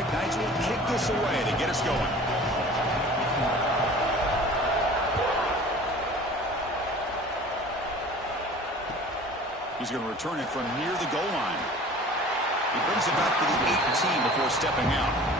Black Knights will kick this away to get us going. He's going to return it from near the goal line. He brings it back to the 18 before stepping out.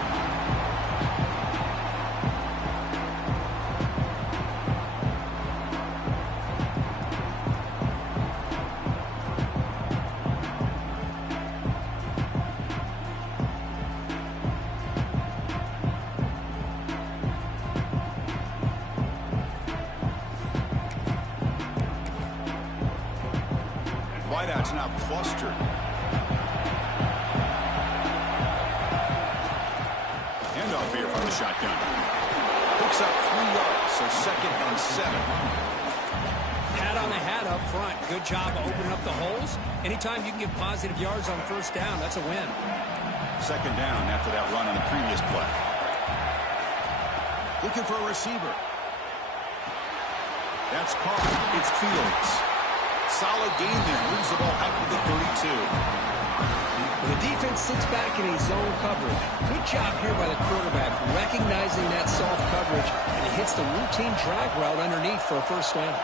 Wideout's now clustered. Handoff here from the shotgun. Picks up 3 yards, so 2nd and 7. Hat on the hat up front. Good job of opening up the holes. Anytime you can get positive yards on 1st down, that's a win. 2nd down after that run on the previous play. Looking for a receiver. That's caught. It's Fields. Solid gain there. Moves the ball out to the 32. The defense sits back in a zone coverage. Good job here by the quarterback, recognizing that soft coverage, and he hits the routine drag route underneath for a 1st down.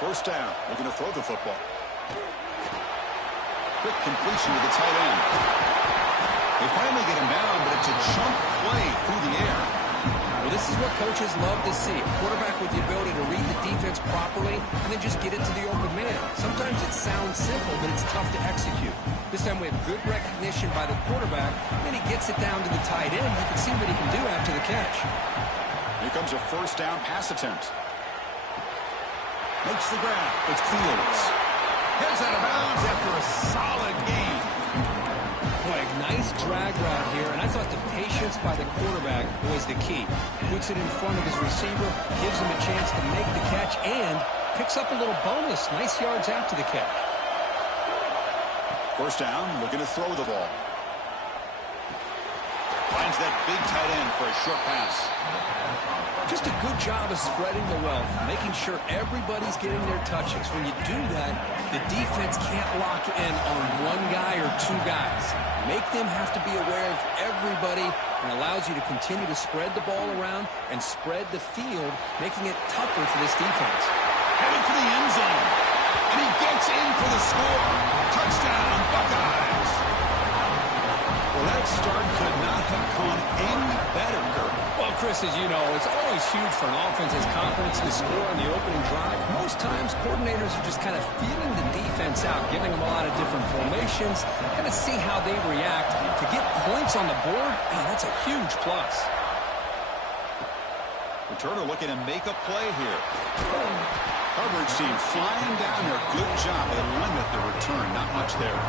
1st down. Looking to throw the football. Quick completion to the tight end. They finally get him down, but it's a chunk play through the air. Well, this is what coaches love to see. A quarterback with the ability to read the defense properly and then just get it to the open man. Sometimes it sounds simple, but it's tough to execute. This time we have good recognition by the quarterback, and then he gets it down to the tight end. You can see what he can do after the catch. Here comes a 1st down pass attempt. Makes the grab. It's Fields. Heads out of bounds after a solid gain. Boy, nice drag route here, and I thought the patience by the quarterback was the key. Puts it in front of his receiver, gives him a chance to make the catch, and picks up a little bonus. Nice yards after the catch. 1st down, looking to throw the ball. Finds that big tight end for a short pass. Just a good job of spreading the wealth, making sure everybody's getting their touches. When you do that, the defense can't lock in on 1 guy or 2 guys. Make them have to be aware of everybody, and allows you to continue to spread the ball around and spread the field, making it tougher for this defense. Headed for the end zone, and he gets in for the score. Touchdown, Buckeyes. Well, that start could not have gone any better, Kirk. Well, Chris, as you know, it's always huge for an offense's confidence to score on the opening drive. Most times, coordinators are just kind of feeling the defense out, giving them a lot of different formations, kind of see how they react. To get points on the board, man, that's a huge plus. Returner looking to make a play here. Coverage team flying down there. Good job. They limit the return. Not much there.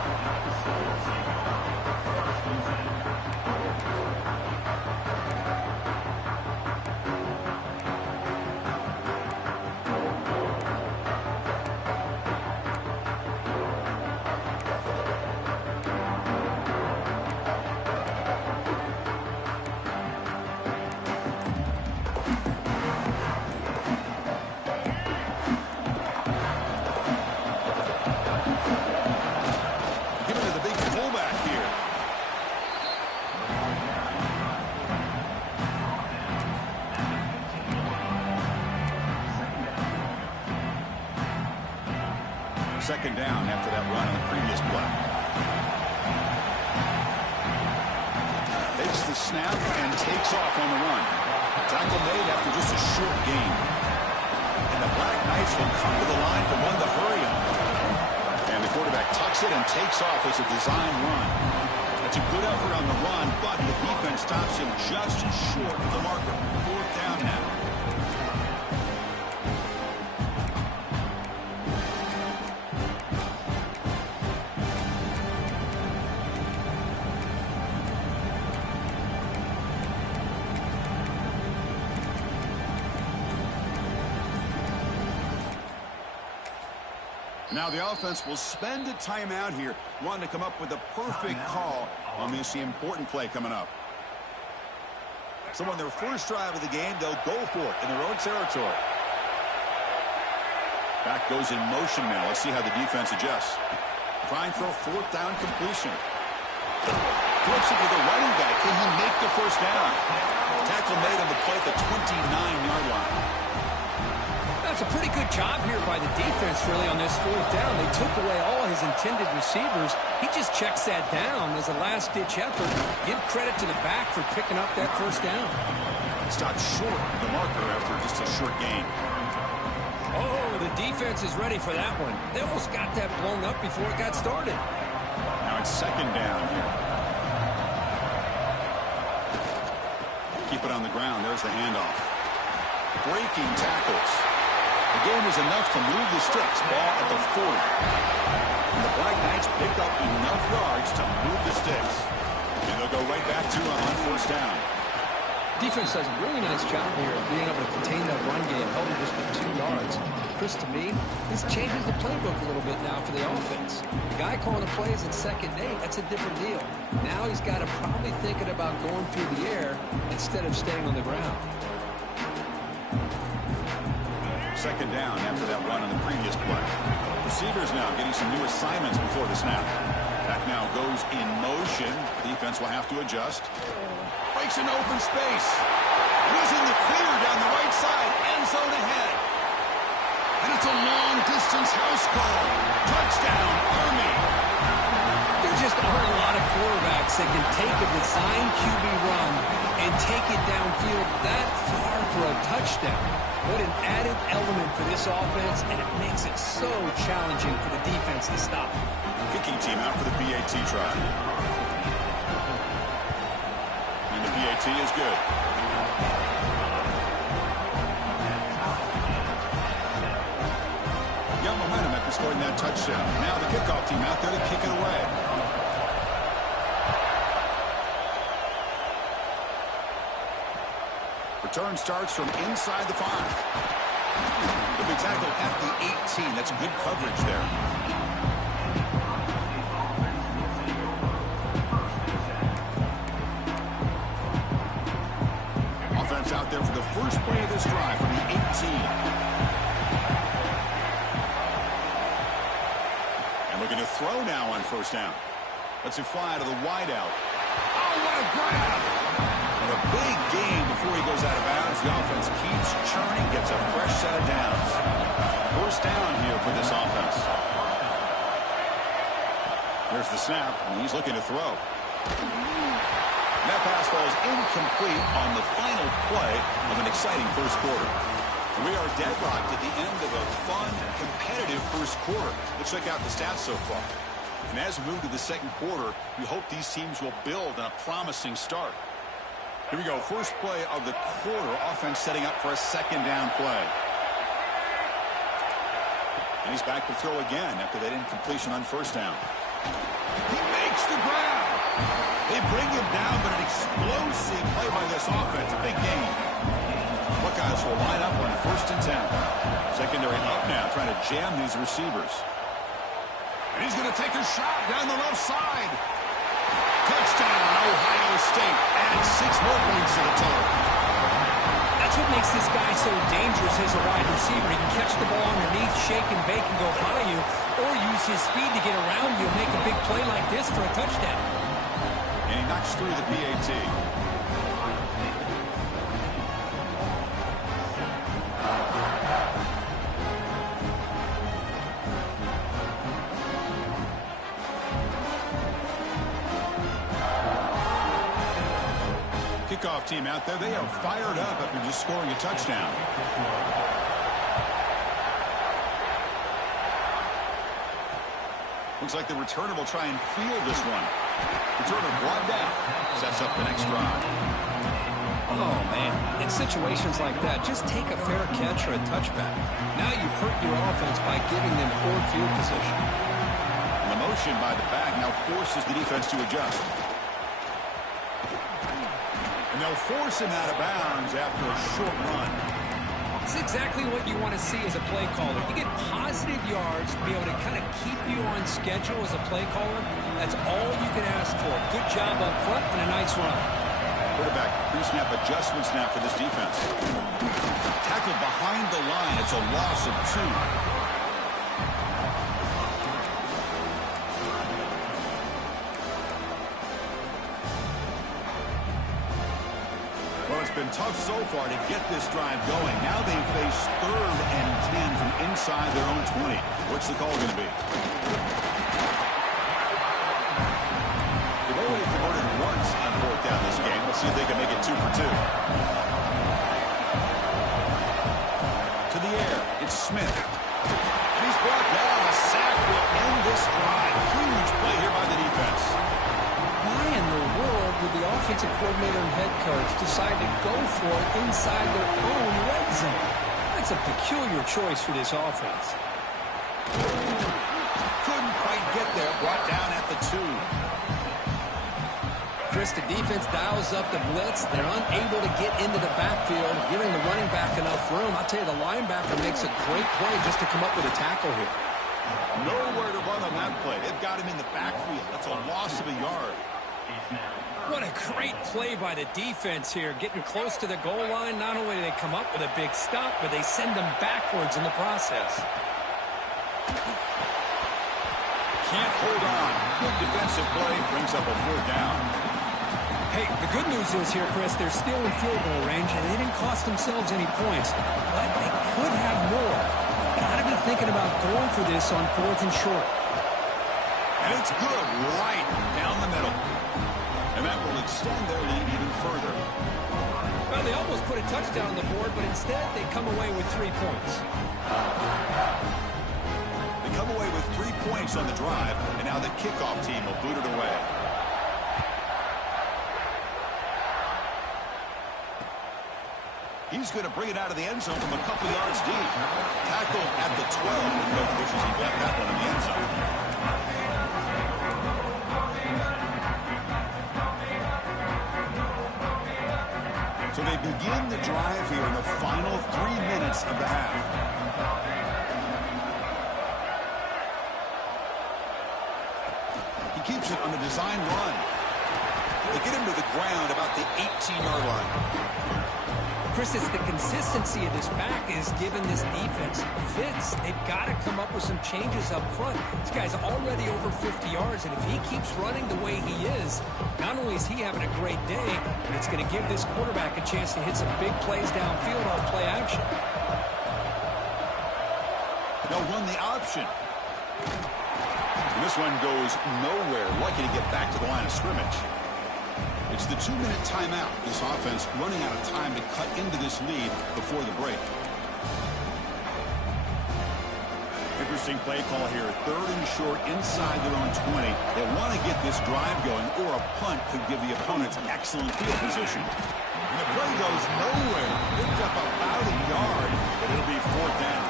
Second down after that run on the previous play. Takes the snap and takes off on the run. Tackle made after just a short gain. And the Black Knights will come to the line for one to hurry on. And the quarterback tucks it and takes off as a design run. That's a good effort on the run, but the defense stops him just short of the marker. 4th down now. Now the offense will spend a timeout here, wanting to come up with a perfect call on this important play coming up. So on their first drive of the game, they'll go for it in their own territory. Back goes in motion now. Let's see how the defense adjusts. Trying for a 4th down completion. Throws keeps it with a running back. Can he make the first down? Tackle made on the play at the 29-yard line. That's a pretty good job here by the defense, really, on this fourth down. They took away all his intended receivers. He just checks that down as a last-ditch effort. Give credit to the back for picking up that first down. Stopped short of the marker after just a short gain. Oh, the defense is ready for that one. They almost got that blown up before it got started. Now it's second down here. Keep it on the ground. There's the handoff. Breaking tackles. The game is enough to move the sticks. Ball at the 40. And the Black Knights pick up enough yards to move the sticks. And they'll go right back to them on first down. Defense does a really nice job here of being able to contain that run game, held it just for 2 yards. Chris, to me, this changes the playbook a little bit now for the offense. The guy calling the plays at 2nd and 8, that's a different deal. Now he's got to probably thinking about going through the air instead of staying on the ground. Second down after that run on the previous play. Receivers now getting some new assignments before the snap. Back now goes in motion. Defense will have to adjust. Breaks an open space. And he's in the clear down the right side. End zone ahead. And it's a long-distance house call. Touchdown, Army. There just aren't a lot of quarterbacks that can take a design QB run and take it downfield that far for a touchdown. What an added element for this offense, and it makes it so challenging for the defense to stop. Kicking team out for the PAT try. And the PAT is good. Young momentum after scoring that touchdown. Now the kickoff team out there to kick it away. Return starts from inside the 5. He'll be tackled at the 18. That's good coverage there. Offense out there for the first play of this drive from the 18. And looking to throw now on first down. Lets it fly to the wideout. Oh, what a grab! A big gain before he goes out of bounds. The offense keeps churning, gets a fresh set of downs. First down here for this offense. There's the snap, and he's looking to throw. And that pass falls incomplete on the final play of an exciting first quarter. And we are deadlocked at the end of a fun, competitive first quarter. Let's check out the stats so far. And as we move to the second quarter, we hope these teams will build on a promising start. Here we go, first play of the quarter. Offense setting up for a second down play. And he's back to throw again after that incompletion on first down. He makes the grab. They bring him down, but an explosive play by this offense. A big gain. Buckeyes will line up on 1st and 10. Secondary up now, trying to jam these receivers. And he's going to take a shot down the left side. Touchdown, Ohio State. Adds 6 more points to the total. That's what makes this guy so dangerous as a wide receiver. He can catch the ball underneath, shake and bake and go by you, or use his speed to get around you and make a big play like this for a touchdown. And he knocks through the PAT. Kickoff team out there, they are fired up after just scoring a touchdown. Looks like the returner will try and field this one. Returner brought down. Sets up the next drive. Oh, man. In situations like that, just take a fair catch or a touchback. Now you've hurt your offense by giving them poor field position. And the motion by the back now forces the defense to adjust. And they'll force him out of bounds after a short run. It's exactly what you want to see as a play caller. You get positive yards to be able to kind of keep you on schedule as a play caller. That's all you can ask for. Good job up front and a nice run. Quarterback pre-snap adjustment snap for this defense. Tackled behind the line. It's a loss of 2. been tough so far to get this drive going. Now they face 3rd and 10 from inside their own 20. What's the call going to be? They've only converted once on 4th down this game. Let's see if they can make it 2 for 2. To the air, it's Smith. And he's brought down. A sack will end this drive. Huge play here by the defense. Why in the world would the offensive coordinator and head coach decide to go for it inside their own red zone? That's a peculiar choice for this offense. Couldn't quite get there. Brought down at the 2. Chris, the defense dials up the blitz. They're unable to get into the backfield, giving the running back enough room. I'll tell you, the linebacker makes a great play just to come up with a tackle here. Nowhere to run on that play. They've got him in the backfield. That's a loss of a yard. What a great play by the defense here. Getting close to the goal line, not only do they come up with a big stop, but they send them backwards in the process. Can't hold on. Good defensive play. Brings up a 4th down. Hey, the good news is here, Chris, they're still in field goal range, and they didn't cost themselves any points. But they could have more. Got to be thinking about going for this on 4th and short. And it's good. Right down the middle. And that will extend their lead even further. Well, they almost put a touchdown on the board, but instead they come away with 3 points. They come away with 3 points on the drive, and now the kickoff team will boot it away. He's going to bring it out of the end zone from a couple yards deep. Tackle at the 12. The coach wishes he got that one in the end zone. So they begin the drive here in the final 3 minutes of the half. He keeps it on a design run. They get him to the ground about the 18-yard line. Chris, it's the consistency of this back is giving this defense fits. They've got to come up with some changes up front. This guy's already over 50 yards, and if he keeps running the way he is, not only is he having a great day, but it's going to give this quarterback a chance to hit some big plays downfield on play action. They'll run the option. And this one goes nowhere. Lucky to get back to the line of scrimmage. It's the 2-minute timeout. This offense running out of time to cut into this lead before the break. Interesting play call here. 3rd and short inside their own 20. They want to get this drive going, or a punt could give the opponents excellent field position. And the play goes nowhere. Picked up about a yard, but it'll be 4th down.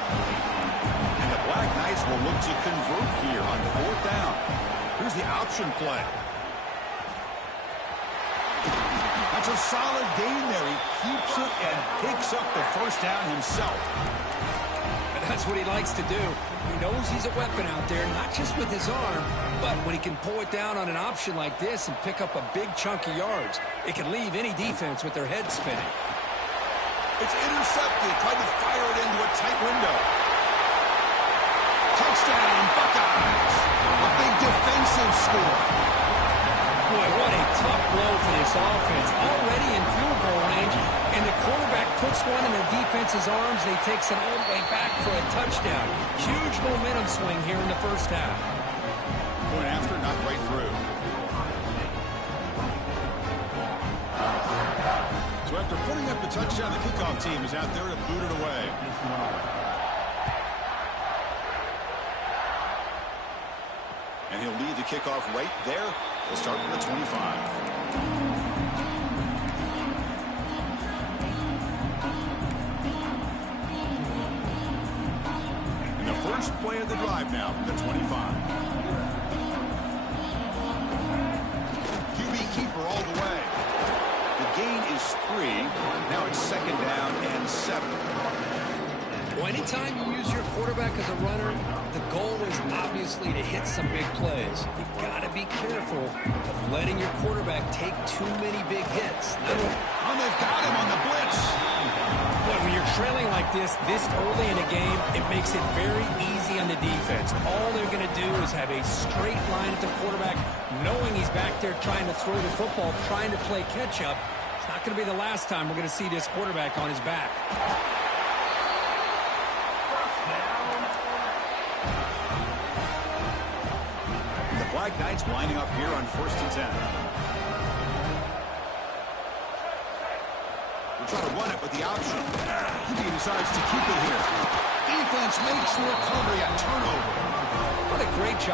And the Black Knights will look to convert here on 4th down. Here's the option play. That's a solid gain there. He keeps it and picks up the 1st down himself. That's what he likes to do. He knows he's a weapon out there, not just with his arm, but when he can pull it down on an option like this and pick up a big chunk of yards, it can leave any defense with their head spinning. It's intercepted. Tried to fire it into a tight window. Touchdown, Buckeyes. A big defensive score. Boy, what a tough blow for this offense. Already in field goal range, and the quarterback puts one in the defense's arms. They takes it all the way back for a touchdown. Huge momentum swing here in the first half. Going after, not right through. So after putting up the touchdown, the kickoff team is out there to boot it away. And he'll lead the kickoff right there. He'll start with the 25. And the first play of the drive now from the 25. QB keeper all the way. The gain is 3. Now it's 2nd down and 7. Well, anytime you use your quarterback as a runner, the goal is obviously to hit some big plays. You've got to be careful of letting your quarterback take too many big hits. And they've got him on the blitz. Boy, when you're trailing like this early in a game, it makes it very easy on the defense. All they're going to do is have a straight line at the quarterback, knowing he's back there trying to throw the football, trying to play catch-up. It's not going to be the last time we're going to see this quarterback on his back. The Black Knights lining up here on 1st and 10. We'll try to run it with the option. He decides to keep it here. Defense makes the recovery, a turnover. What a great job.